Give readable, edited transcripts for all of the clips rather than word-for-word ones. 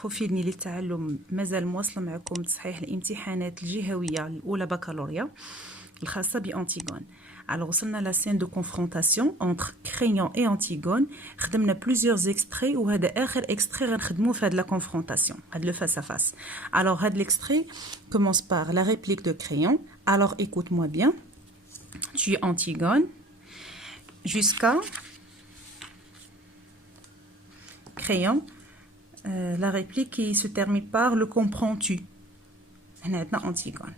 بروفيل للتعلم مازال مواصلة معكم تصحيح الامتحانات الجهوية الأولى بكالوريا الخاصة بأنتيغون. Alors وصلنا la scène de confrontation entre Crayon et Antigone. خدمنا plusieurs extraits وهذا آخر extrait غنخدموه في هاد la confrontation, هاد le face à face. Alors هاد l'extrait commence par la réplique de Crayon. Alors écoute-moi bien. Tu es Antigone jusqu'à Crayon. La réplique qui se termine par le comprends-tu. هنا عندنا Antigone.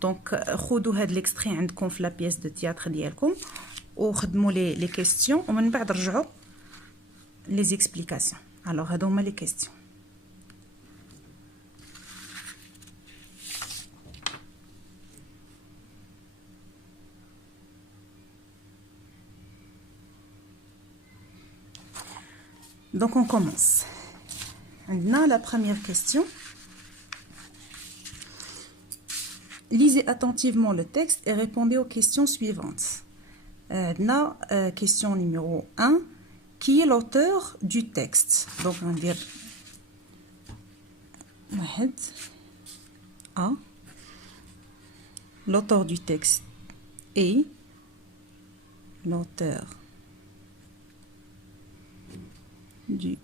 Donc خذوا هذا l'extrait عندكم في la pièce de théâtre ديالكم وخدموا les questions ومن بعد رجعوا les explications. Alors هادو هما les questions. Donc on commence. Maintenant la première question. Lisez attentivement le texte et répondez aux questions suivantes. Question numéro 1. Qui est l'auteur du texte? Donc on va dire A. L'auteur du texte est l'auteur du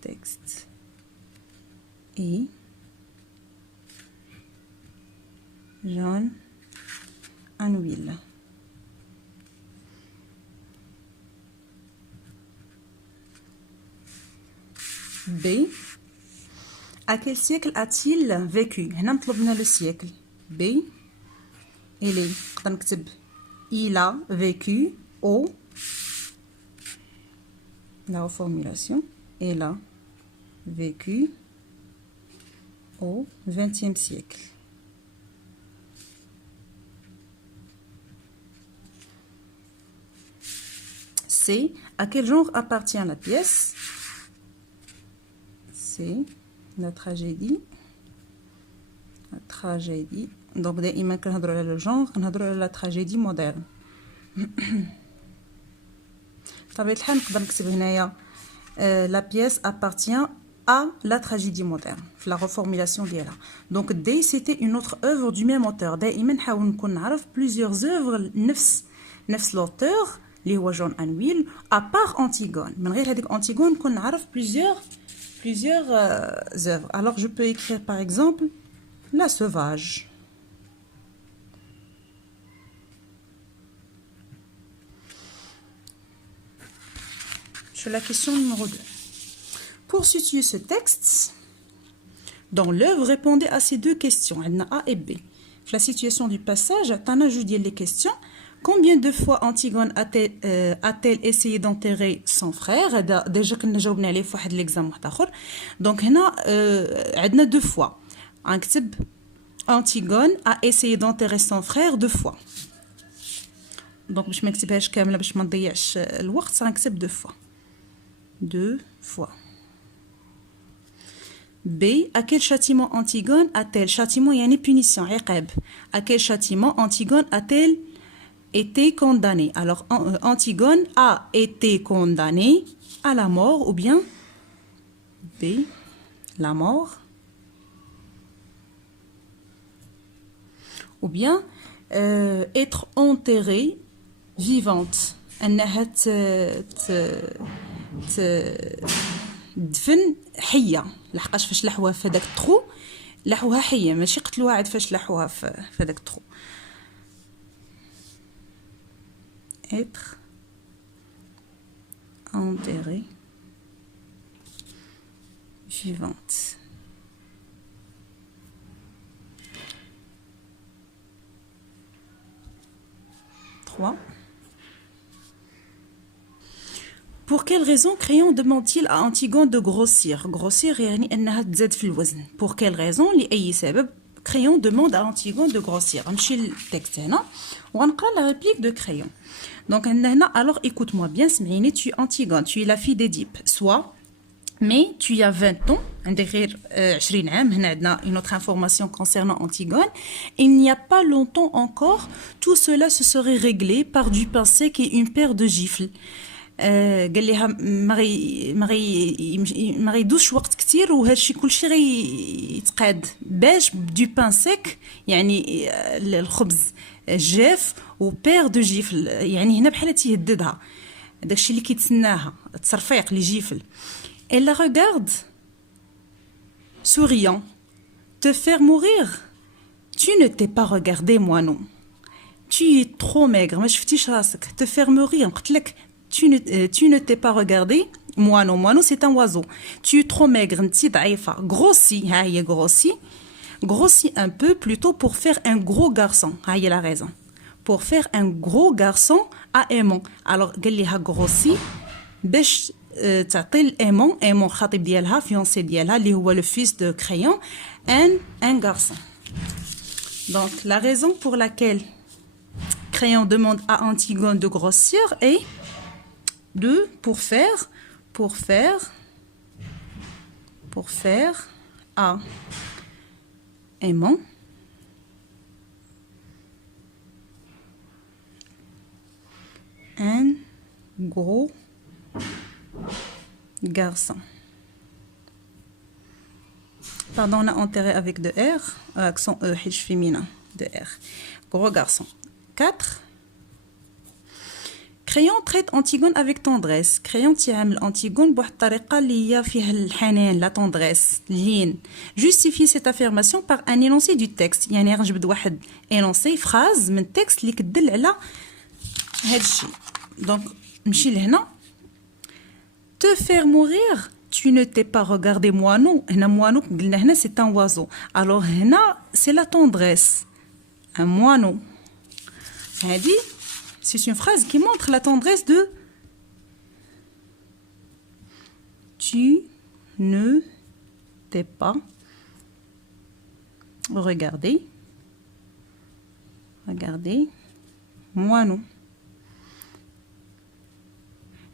texte est John Anvil. B. À quel siècle a-t-il vécu? هنا طلبنا le siècle. B. Il a vécu au. La reformulation. Il a vécu au XXe siècle. C. À quel genre appartient la pièce? C'est la tragédie. La tragédie. Donc, دائما كنهضروا على le genre كنهضروا على la tragédie moderne. بطبيعة الحال نقدر نكتب هنايا la pièce appartient à la tragédie moderne في la reformulation ديالها. Donc D c'était une autre œuvre du même auteur. دائما نحاول نكون نعرف plusieurs œuvres نفس l'auteur اللي هو جون أنويل à part Antigone. من غير هذيك Antigone نكون نعرف plusieurs œuvres. Alors je peux écrire par exemple La Sauvage. Sur la question numéro 2. Pour situer ce texte, dans l'œuvre, répondez à ces deux questions, A et B. La situation du passage, je dis les questions. Combien de fois Antigone a-t-elle essayé d'enterrer son frère? Déjà que nous avons allé faire l'examen. Donc, on a deux fois. Antigone a essayé d'enterrer son frère deux fois. Donc, je ne vais pas كاملة باش ما نضيعش الوقت. سنكتب deux fois. Deux fois. B. À quel châtiment Antigone a-t-elle? Châtiment yani punition, عقاب. À quel châtiment Antigone a-t-elle été condamnée? Alors Antigone a été condamnée à la mort ou bien B. La mort ou bien être enterrée vivante. أنها تدفن حيه لحقاش فاش لحوها في هذاك التخو لحوها حيه ماشي قتلوها عاد فاش لحوها في هذاك التخو. être enterrée vivante. Trois. Pour quelle raison Crayon demande-t-il à Antigone de grossir? Grossir يعني أنها تزاد في الوزن. Pour quelle raison? لأي سبب Crayon demande à Antigone de grossir. نمشي للتكست هنا ونقرا la réplique de Crayon. Donc هنا alors écoute-moi bien سمعيني. Tu es Antigone, tu es la fille d'Édipe. Soit mais tu as 20 ans عندك غير 20 عام. هنا عندنا une autre information concernant Antigone. Il n'y a pas longtemps encore tout cela se serait réglé par du pain sec et une paire de gifles. قال لها ما غيدوش وقت كتير وهذا الشيء كلشي غيتقاد باش دو بان سيك يعني الخبز جاف وبير دو جيفل يعني هنا بحال تيهددها داكشي اللي كيتسناها التصرفيق اللي جيفل. Elle la regarde souriant. Te faire mourir? Tu ne t'es pas regardé, moi non. Tu es trop maigre. ما شفتيش راسك. Te faire mourir. قلت لك tu ne t'es pas regardé. Moi non, c'est un oiseau. Tu es trop maigre. انت ضعيفة. Grossi. ها هي grossi. Grossi un peu plutôt pour faire un gros garçon. ها هي la raison. Pour faire un gros garçon à aimant. Alors قال لها grossi باش تعطي الايمون ايمون خطيب ديالها فيونسي ديالها اللي هو لو فيس دو كريون un garçon. Donc la raison pour laquelle Crayon demande à Antigone de grossir est pour faire à aimant un gros garçon. Pardon, on a enterré avec de R, accent E, féminin, de R. Gros garçon. 4. Crayon traite Antigone avec tendresse. Crayon تعامل Antigone بواحد الطريقة اللي هي فيها الحنان, la tendresse, لين. Justifie cette affirmation par un énoncé du texte. يعني غنجبد واحد énoncé, phrase من texte اللي كتدل على هاد الشيء. Donc نمشي لهنا. Te faire mourir, tu ne t'es pas regardé moi non. هنا moineau قلنا هنا c'est un oiseau. Alors هنا c'est la tendresse. Un moineau. C'est une phrase qui montre la tendresse de tu ne t'es pas regardé moineau.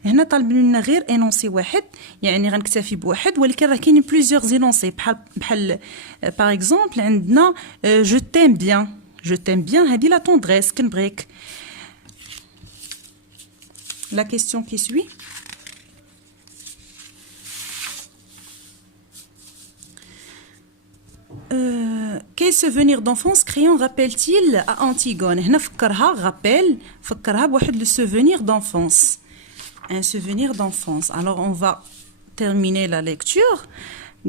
هنا طالبين لنا غير انونسي واحد يعني غنكتفي بواحد ولكن راه كاينين بليزيور انونسي بحال باغ اكزومبل عندنا جو تيم بيان هذه لا توندريس كنبغيك. La question qui suit. Quel souvenir d'enfance Crayon rappelle-t-il à Antigone? هنا فكرها بواحد le souvenir d'enfance. Un souvenir d'enfance. Alors on va terminer la lecture.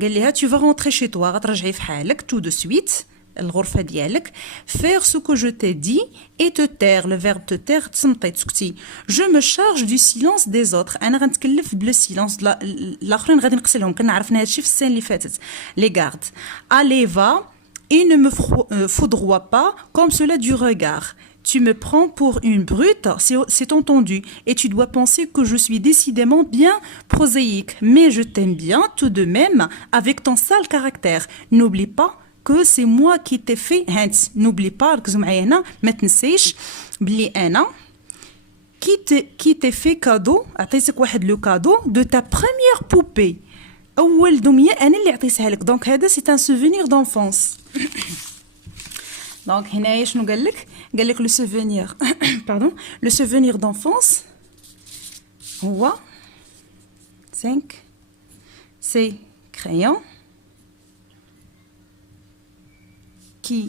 قال لها tu vas rentrer chez toi غترجعي في حالك tout de suite الغرفة ديالك. Faire ce que je t'ai dit et te taire. Le verbe te taire تصمتي تسكتي. Je me charge du silence des autres. أنا غنتكلف بلو سيلونس الآخرين غادي نقصلهم كنا عرفنا هادشي في السنة اللي فاتت. Les gardes. Allez va et ne me foudroie pas comme cela du regard. Tu me prends pour une brute, c'est entendu, et tu dois penser que je suis décidément bien prosaïque, mais je t'aime bien tout de même avec ton sale caractère. N'oublie pas que c'est moi qui t'ai fait n'oublie pas ركزوا معايا هنا ما تنسيش بلي انا qui t'ai fait cadeau عطيتك واحد لو كادو de ta première poupée اول دميه انا اللي عطيتها لك. دونك هذا c'est un souvenir d'enfance. دونك هنايا شنو قال لك لو souvenir pardon le souvenir d'enfance هو 5 c'est Crayon qui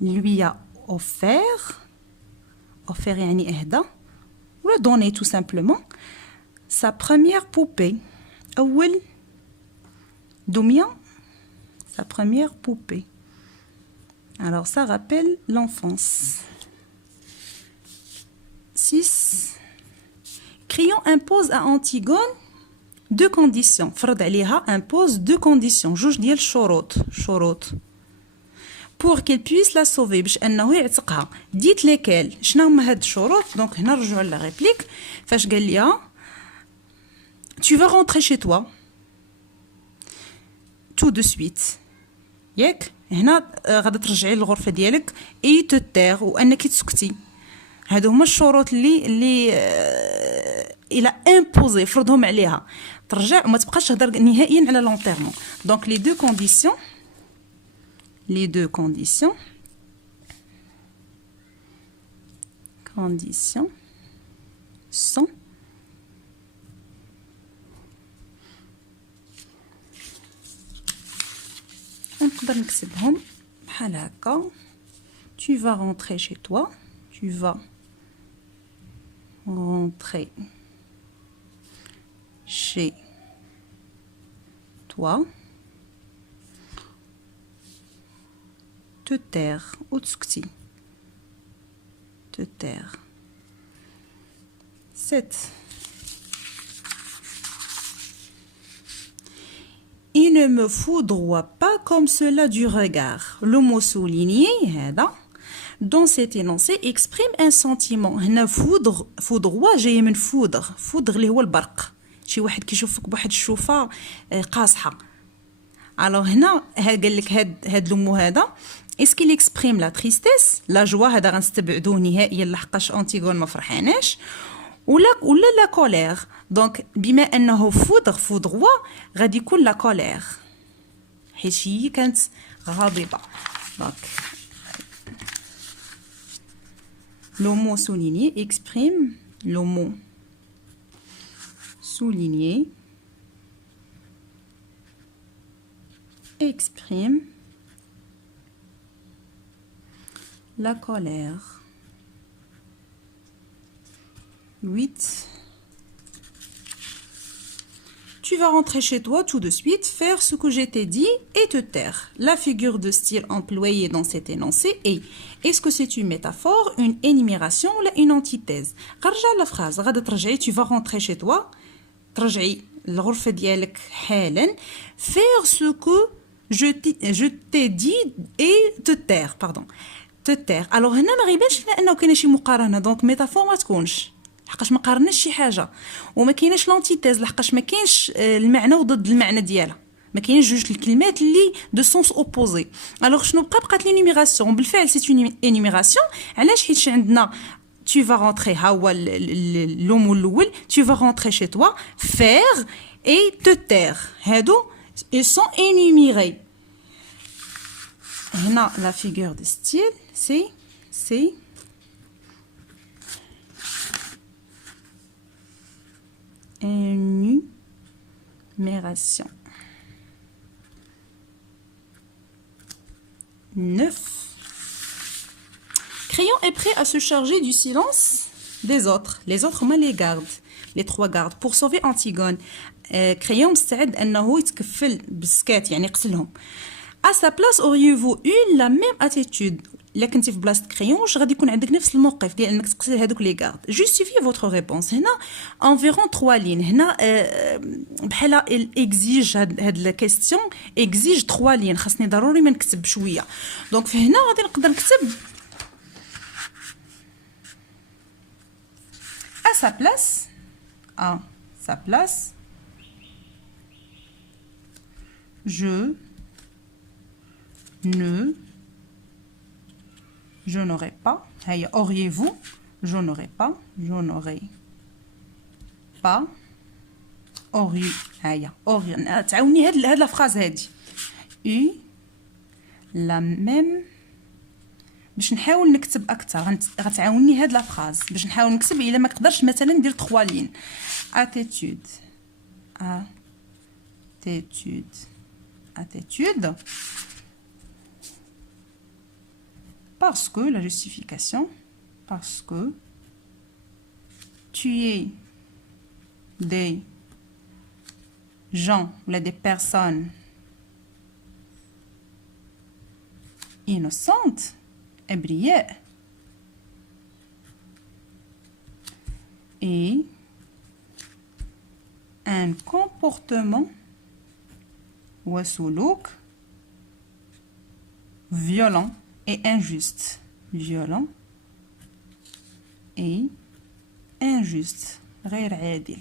lui a offert يعني إهدى ou l'a donné tout simplement sa première poupée. أول دمية sa première poupée. Alors ça rappelle l'enfance. 6. Crayon impose à Antigone 2 conditions. فرض عليها impose 2 conditions. جوج ديال شروط. pour qu'elle puisse la sauver باش انه يعتقها. ديت ليكال شنو هما هاد الشروط؟ دونك هنا نرجعوا لا ريبليك فاش قال ليها tu vas rentrer chez toi tout de suite ياك هنا غادا ترجعي للغرفه ديالك اي تتير وانك تسكتي. هادو هما الشروط اللي الى امبوزي فرضهم عليها ترجع وما تبقاش تهضر نهائيا على لونتيرمون. دونك les deux conditions sont نقدر نكتبهم بحال هكا. Tu vas rentrer chez toi. Tu vas rentrer chez toi. Te taire ou تسكتي. Te taire. 7. Il ne me foudroie pas comme cela du regard. Le mot souligné, dans cet énoncé, exprime un sentiment. هنا foudroie جاي من foudre. foudre اللي هو البرق. شي واحد كيشوفك بواحد الشوفة قاصحة. alors هنا قال لك هاد le mot هذا est-ce qu'il exprime la tristesse la joie هذا غنستبعدوه نهائيا لحقاش أنتيغون ما فرحاناش ولا لا كولير. دونك بما انه فودغوا غادي يكون لا كولير حيت هي كانت غاضبه. دونك لو مو سولينيي اكسبريم لو مو سولينيي exprime la colère. 8. Tu vas rentrer chez toi tout de suite, faire ce que je t'ai dit et te taire. La figure de style employée dans cet énoncé est-ce que c'est une métaphore, une énumération ou une antithèse? رجع la phrase غادي ترجعي tu vas rentrer chez toi ترجعي الغرفة ديالك حالا faire ce que je t'ai dit et te taire pardon te taire. alors هنا ما غيبانش لنا انه كاينه شي مقارنه دونك ميتافور ما تكونش لحقاش ما قارناش شي حاجه وما كايناش لونتيتيز لحقاش ما كاينش المعنى وضد المعنى ديالها ما كاينش جوج الكلمات اللي دو سونس اوبوزي. الوغ شنو بقات لينيميراسيون بالفعل سي اون انيميراسيون علاش حيت عندنا tu vas rentrer ها هو اللوم الاول tu vas rentrer chez toi faire et te taire هادو ils sont énumérés. هنا la figure de style c'est énumération. 9. Crayon est prêt à se charger du silence des autres. Les autres ما les gardes. Les 3 gardes. Pour sauver Antigone. Crayon مستعد أنه يتكفل بالسكات يعني يقتلهم. À sa place auriez-vous eu la même attitude. إلا كنتي في بلاصة كريون واش غادي يكون عندك نفس الموقف ديال انك تقتل هذوك لي غارد. جوستيفي فوتر ريبونس. هنا انفيرون 3 لين هنا بحال اكزيج هاد لا كيستيون اكزيج 3 لين خاصني ضروري ما نكتب شويه دونك فهنا غادي نقدر نكتب à sa place je n'aurais pas. Auriez-vous? Je n'aurais pas. تعاوني هاد لا فراز هادي. eu la même باش نحاول نكتب اكثر غتعاوني هاد لا فراز باش نحاول نكتب الا ما قدرش مثلا ندير 3 لين. attitude parce que la justification parce que tu es des gens ou des personnes innocentes ébriées et un comportement ou سلوك violent et injuste. Violent et injuste. غير عادل.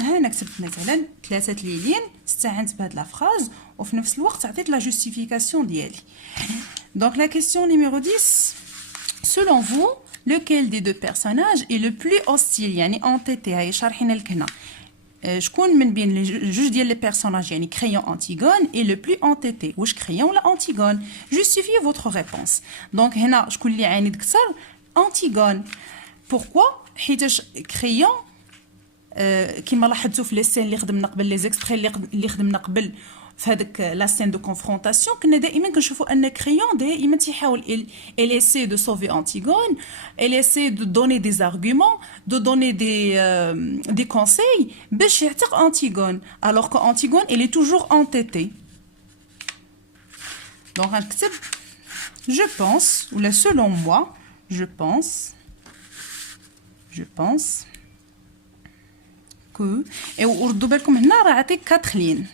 هنا كتبت مثلا 3 ليلين استعنت بهاد لا فراز وفي نفس الوقت عطيت لا جوستيفيكاسيون ديالي. Donc la question numéro 10. Selon vous, lequel des 2 personnages est le plus hostile يعني entêté هاي شارحين لك هنا. شكون من بين جوج ديال لي بيرسوناج يعني كريون انتيغون اي لو بلو انتيتي واش كريون ولا انتيغون. جوستيفي فوتر ريبونس. دونك هنا شكون اللي عاند اكثر انتيغون. بوركوا حيتاش كريون كيما لاحظتوا في لي سين اللي خدمنا قبل لي زيكستري اللي خدمنا قبل في هذاك لا سين دو كونفرونطاسيون كنا دائما كنشوفوا ان كريون دائما تيحاول elle essaie de sauver Antigone, elle essaie de donner des arguments, de donner des conseils باش يعتق Antigone, alors que Antigone elle est toujours entêtée. Donc غنكتب je pense, ou là selon moi, je pense que, et وردوا بالكم هنا راه عطيك 4 لين،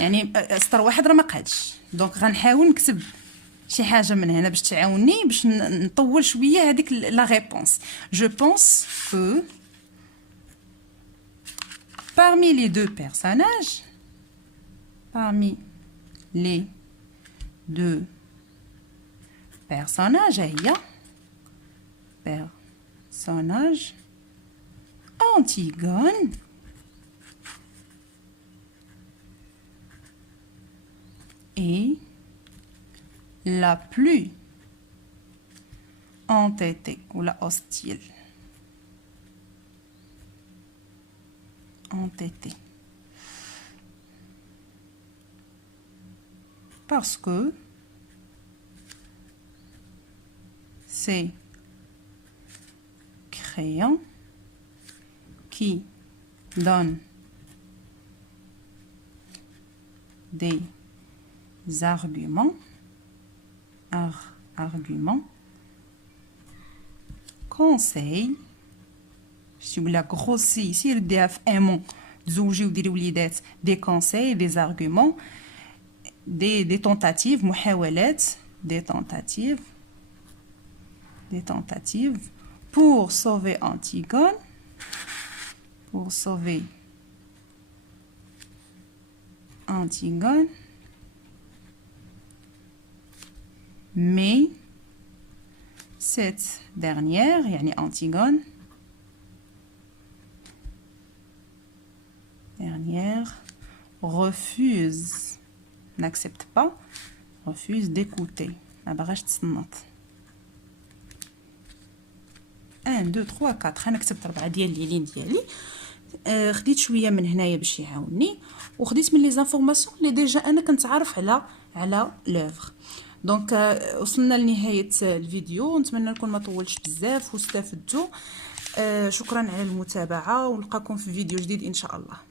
يعني سطر واحد راه ما قادش، دونك غنحاول نكتب شي حاجه من هنا باش تعاوني باش نطول شويه هذيك لا ريبونس. je pense que parmi les deux personnages هي personnage Antigone est la plus entêtée ou la hostile. Entêtée. Parce que c'est Créon qui donne des arguments, conseil. Si vous la grossez ici, le DF aimant, des conseils, des arguments, des tentatives, des tentatives pour sauver Antigone, mais cette dernière, yani Antigone, refuse, n'accepte pas, refuse d'écouter. La barrage de 1 2 3 4 نكتبت 4 ديال الليلين ديالي. خديت شويه من هنايا باش يعاوني، وخديت من لي زانفورماسيون اللي ديجا انا كنت عارف على لوفر. دونك وصلنا لنهايه الفيديو، نتمنى نكون ما طولتش بزاف واستفدتوا. شكرا على المتابعه، ونلقاكم في فيديو جديد ان شاء الله.